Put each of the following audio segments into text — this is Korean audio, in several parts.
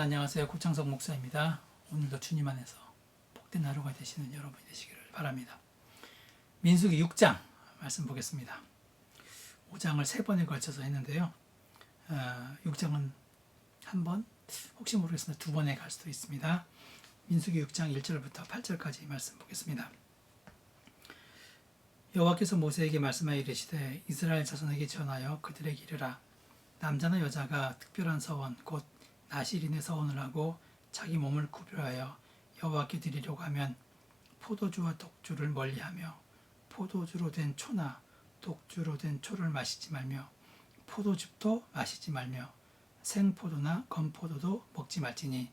여러분 안녕하세요. 고창석 목사입니다. 오늘도 주님 안에서 복된 하루가 되시는 여러분이 되시기를 바랍니다. 민수기 6장 말씀 보겠습니다. 5장을 3번에 걸쳐서 했는데요. 6장은 한 번, 혹시 모르겠습니다. 2번에 갈 수도 있습니다. 민수기 6장 1절부터 8절까지 말씀 보겠습니다. 여호와께서 모세에게 말씀하여 이르시되 이스라엘 자손에게 전하여 그들에게 이르라. 남자나 여자가 특별한 서원 곧 나실인의 서원을 하고 자기 몸을 구별하여 여호와께 드리려고 하면 포도주와 독주를 멀리하며 포도주로 된 초나 독주로 된 초를 마시지 말며 포도즙도 마시지 말며 생포도나 건포도도 먹지 말지니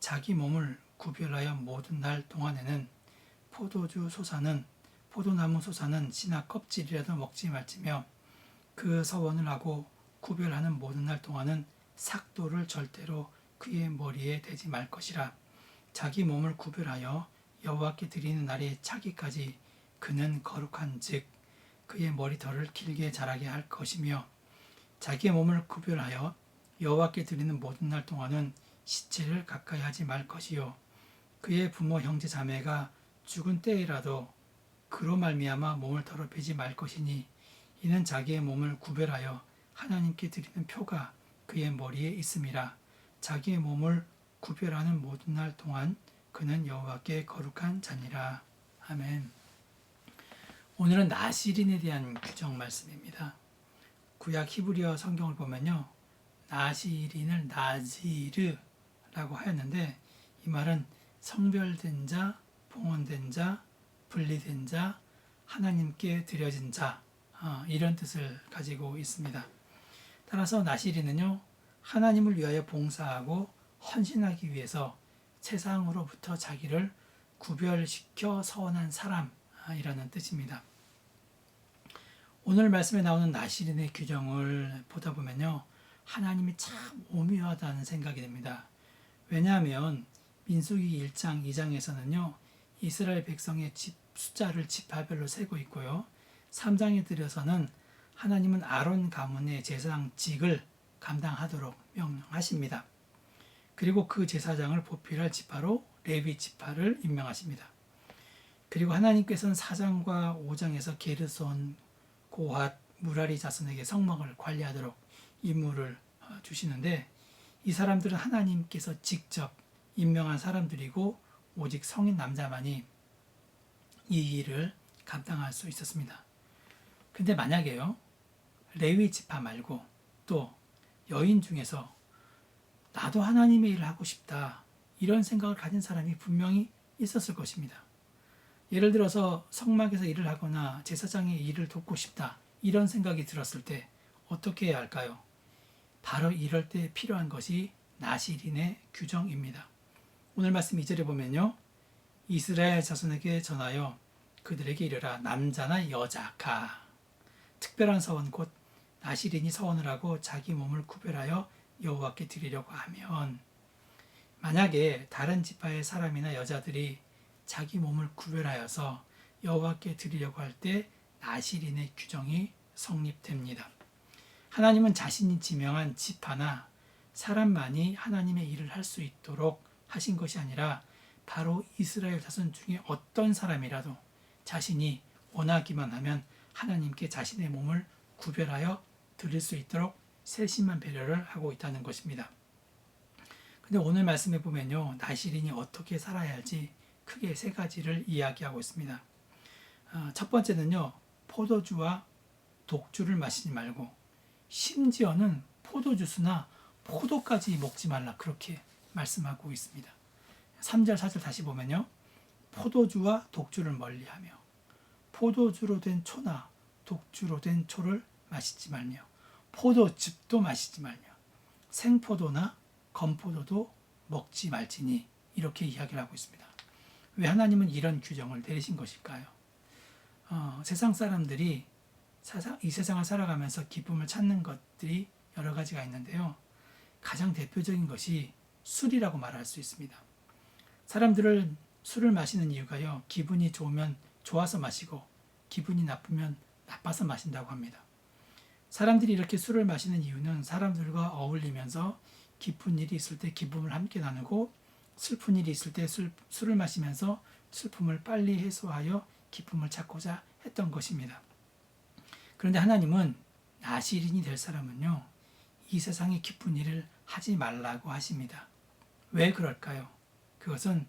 자기 몸을 구별하여 모든 날 동안에는 포도주 소사는 포도나무 소사는 씨나 껍질이라도 먹지 말지며 그 서원을 하고 구별하는 모든 날 동안은 삭도를 절대로 그의 머리에 대지 말 것이라. 자기 몸을 구별하여 여호와께 드리는 날에 차기까지 그는 거룩한 즉 그의 머리털을 길게 자라게 할 것이며 자기의 몸을 구별하여 여호와께 드리는 모든 날 동안은 시체를 가까이 하지 말 것이요 그의 부모 형제 자매가 죽은 때에라도 그로 말미암아 몸을 더럽히지 말 것이니 이는 자기의 몸을 구별하여 하나님께 드리는 표가 그의 머리에 있음이라. 자기의 몸을 구별하는 모든 날 동안 그는 여호와께 거룩한 자니라. 아멘. 오늘은 나실인에 대한 규정 말씀입니다. 구약 히브리어 성경을 보면요, 나실인을 나지르라고 하였는데 이 말은 성별된 자, 봉헌된 자, 분리된 자, 하나님께 드려진 자, 이런 뜻을 가지고 있습니다. 따라서 나실인은요, 하나님을 위하여 봉사하고 헌신하기 위해서 세상으로부터 자기를 구별시켜 서원한 사람이라는 뜻입니다. 오늘 말씀에 나오는 나실인의 규정을 보다 보면요, 하나님이 참 오묘하다는 생각이 듭니다. 왜냐하면 민수기 1장, 2장에서는요, 이스라엘 백성의 숫자를 지파별로 세고 있고요. 3장에 들어서는 하나님은 아론 가문의 제사장직을 감당하도록 명령하십니다. 그리고 그 제사장을 보필할 지파로 레위 지파를 임명하십니다. 그리고 하나님께서는 4장과 5장에서 게르손, 고핫, 무라리 자손에게 성막을 관리하도록 임무를 주시는데 이 사람들은 하나님께서 직접 임명한 사람들이고 오직 성인 남자만이 이 일을 감당할 수 있었습니다. 근데 만약에요, 레위 지파 말고 또 여인 중에서 나도 하나님의 일을 하고 싶다 이런 생각을 가진 사람이 분명히 있었을 것입니다. 예를 들어서 성막에서 일을 하거나 제사장의 일을 돕고 싶다 이런 생각이 들었을 때 어떻게 해야 할까요? 바로 이럴 때 필요한 것이 나실인의 규정입니다. 오늘 말씀 2절에 보면요, 이스라엘 자손에게 전하여 그들에게 이르라. 남자나 여자가 특별한 서원 곧 나실인이 서원을 하고 자기 몸을 구별하여 여호와께 드리려고 하면, 만약에 다른 지파의 사람이나 여자들이 자기 몸을 구별하여서 여호와께 드리려고 할 때 나실인의 규정이 성립됩니다. 하나님은 자신이 지명한 지파나 사람만이 하나님의 일을 할 수 있도록 하신 것이 아니라 바로 이스라엘 자손 중에 어떤 사람이라도 자신이 원하기만 하면 하나님께 자신의 몸을 구별하여 드릴 수 있도록 세심한 배려를 하고 있다는 것입니다. 근데 오늘 말씀에 보면요, 나실인이 어떻게 살아야 할지 크게 3가지를 이야기하고 있습니다. 첫 번째는요, 포도주와 독주를 마시지 말고 심지어는 포도주스나 포도까지 먹지 말라 그렇게 말씀하고 있습니다. 3절 4절 다시 보면요, 포도주와 독주를 멀리하며 포도주로 된 초나 독주로 된 초를 마시지 말며 포도즙도 마시지 말며 생포도나 건포도도 먹지 말지니 이렇게 이야기를 하고 있습니다. 왜 하나님은 이런 규정을 내리신 것일까요? 세상 사람들이 이 세상을 살아가면서 기쁨을 찾는 것들이 여러 가지가 있는데요. 가장 대표적인 것이 술이라고 말할 수 있습니다. 사람들은 술을 마시는 이유가요, 기분이 좋으면 좋아서 마시고 기분이 나쁘면 나빠서 마신다고 합니다. 사람들이 이렇게 술을 마시는 이유는 사람들과 어울리면서 기쁜 일이 있을 때 기쁨을 함께 나누고 슬픈 일이 있을 때 술을 마시면서 슬픔을 빨리 해소하여 기쁨을 찾고자 했던 것입니다. 그런데 하나님은 나시린이 될 사람은요, 이 세상의 기쁜 일을 하지 말라고 하십니다. 왜 그럴까요? 그것은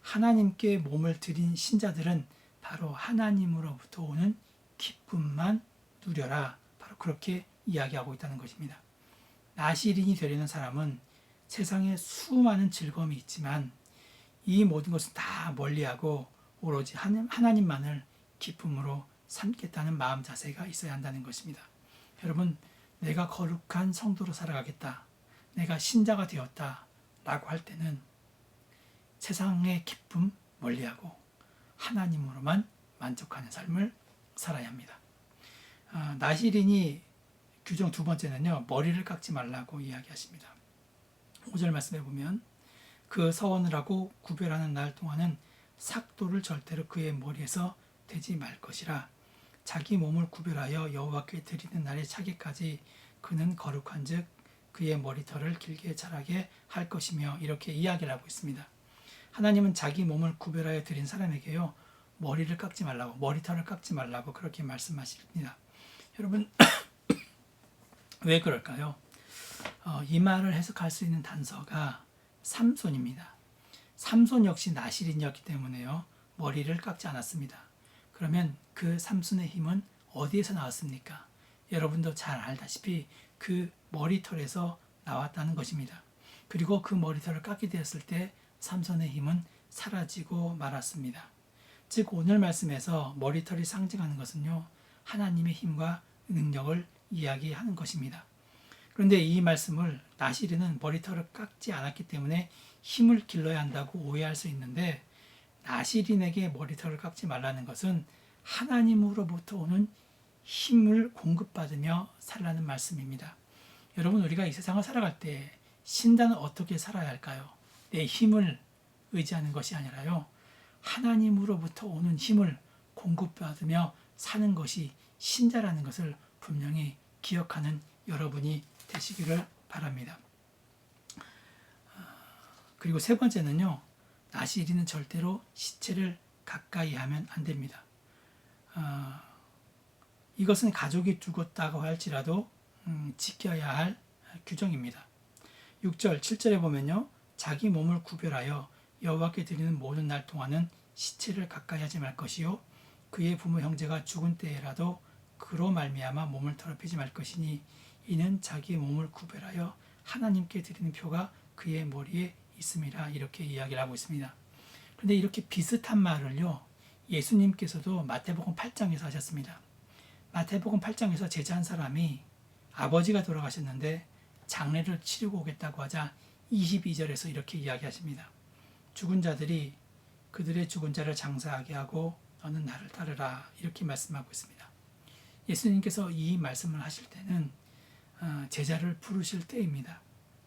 하나님께 몸을 드린 신자들은 바로 하나님으로부터 오는 기쁨만 누려라. 바로 그렇게 이야기하고 있다는 것입니다. 나시린이 되려는 사람은 세상에 수많은 즐거움이 있지만 이 모든 것을 다 멀리하고 오로지 하나님만을 기쁨으로 삼겠다는 마음 자세가 있어야 한다는 것입니다. 여러분, 내가 거룩한 성도로 살아가겠다, 내가 신자가 되었다 라고 할 때는 세상의 기쁨 멀리하고 하나님으로만 만족하는 삶을 살아야 합니다. 나시린이 규정 두 번째는요, 머리를 깎지 말라고 이야기하십니다. 5절 말씀해 보면 그 서원을 하고 구별하는 날 동안은 삭도를 절대로 그의 머리에서 대지 말 것이라. 자기 몸을 구별하여 여호와께 드리는 날에 차기까지 그는 거룩한즉 그의 머리털을 길게 자라게 할 것이며, 이렇게 이야기를 하고 있습니다. 하나님은 자기 몸을 구별하여 드린 사람에게요, 머리를 깎지 말라고, 머리털을 깎지 말라고 그렇게 말씀하십니다. 여러분, 왜 그럴까요? 이 말을 해석할 수 있는 단서가 삼손입니다. 삼손 역시 나시린이었기 때문에요, 머리를 깎지 않았습니다. 그러면 그 삼손의 힘은 어디에서 나왔습니까? 여러분도 잘 알다시피 그 머리털에서 나왔다는 것입니다. 그리고 그 머리털을 깎게 되었을 때 삼손의 힘은 사라지고 말았습니다. 즉 오늘 말씀에서 머리털이 상징하는 것은요, 하나님의 힘과 능력을 이야기하는 것입니다. 그런데 이 말씀을 나시린은 머리털을 깎지 않았기 때문에 힘을 길러야 한다고 오해할 수 있는데, 나시린에게 머리털을 깎지 말라는 것은 하나님으로부터 오는 힘을 공급받으며 살라는 말씀입니다. 여러분, 우리가 이 세상을 살아갈 때 신자는 어떻게 살아야 할까요? 내 힘을 의지하는 것이 아니라요, 하나님으로부터 오는 힘을 공급받으며 사는 것이 신자라는 것을 분명히 기억하는 여러분이 되시기를 바랍니다. 그리고 세 번째는요, 나시린은 절대로 시체를 가까이 하면 안 됩니다. 이것은 가족이 죽었다고 할지라도 지켜야 할 규정입니다. 6절, 7절에 보면요, 자기 몸을 구별하여 여호와께 드리는 모든 날 동안은 시체를 가까이 하지 말 것이요, 그의 부모 형제가 죽은 때에라도 그로 말미암아 몸을 더럽히지 말 것이니 이는 자기 몸을 구별하여 하나님께 드리는 표가 그의 머리에 있음이라. 이렇게 이야기를 하고 있습니다. 그런데 이렇게 비슷한 말을요, 예수님께서도 마태복음 8장에서 하셨습니다. 마태복음 8장에서 제자 한 사람이 아버지가 돌아가셨는데 장례를 치르고 오겠다고 하자 22절에서 이렇게 이야기하십니다. 죽은 자들이 그들의 죽은 자를 장사하게 하고 너는 나를 따르라. 이렇게 말씀하고 있습니다. 예수님께서 이 말씀을 하실 때는 제자를 부르실 때입니다.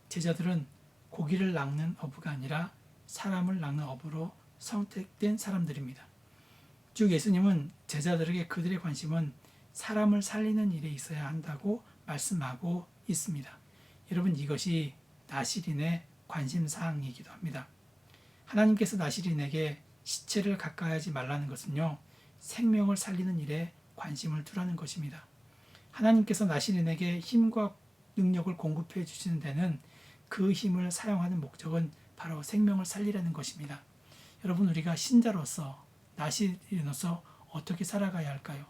제자들은 고기를 낚는 어부가 아니라 사람을 낚는 어부로 선택된 사람들입니다. 즉 예수님은 제자들에게 그들의 관심은 사람을 살리는 일에 있어야 한다고 말씀하고 있습니다. 여러분, 이것이 나시린의 관심사항이기도 합니다. 하나님께서 나시린에게 시체를 가까이 하지 말라는 것은요, 생명을 살리는 일에 관심을 두라는 것입니다. 하나님께서 나시린에게 힘과 능력을 공급해 주시는 데는 그 힘을 사용하는 목적은 바로 생명을 살리라는 것입니다. 여러분, 우리가 신자로서, 나시린으로서 어떻게 살아가야 할까요?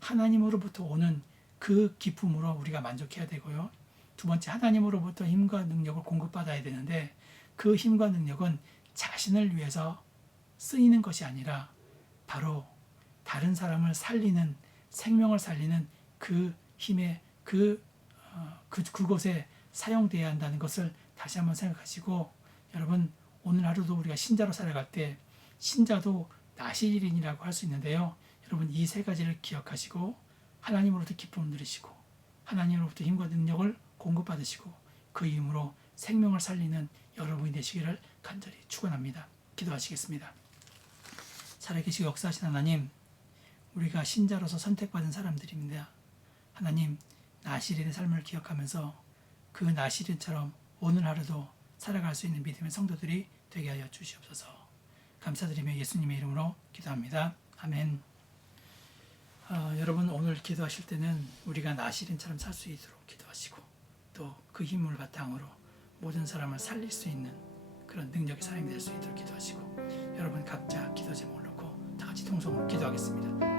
하나님으로부터 오는 그 기쁨으로 우리가 만족해야 되고요. 두 번째, 하나님으로부터 힘과 능력을 공급받아야 되는데 그 힘과 능력은 자신을 위해서 쓰이는 것이 아니라 바로 다른 사람을 살리는, 생명을 살리는 그 힘에 그곳에 사용되어야 한다는 것을 다시 한번 생각하시고, 여러분, 오늘 하루도 우리가 신자로 살아갈 때 신자도 나시린이라고 할 수 있는데요, 여러분, 이 세 가지를 기억하시고 하나님으로부터 기쁨을 누리시고 하나님으로부터 힘과 능력을 공급받으시고 그 힘으로 생명을 살리는 여러분이 되시기를 간절히 축원합니다. 기도하시겠습니다. 살아계시고 역사하신 하나님, 우리가 신자로서 선택받은 사람들입니다. 하나님, 나시린의 삶을 기억하면서 그 나시린처럼 오늘 하루도 살아갈 수 있는 믿음의 성도들이 되게 하여 주시옵소서. 감사드리며 예수님의 이름으로 기도합니다. 아멘. 여러분 오늘 기도하실 때는 우리가 나시린처럼 살 수 있도록 기도하시고 또 그 힘을 바탕으로 모든 사람을 살릴 수 있는 그런 능력의 사람이 될 수 있도록 기도하시고 여러분 각자 기도 제목을 놓고 다 같이 통성으로 기도하겠습니다.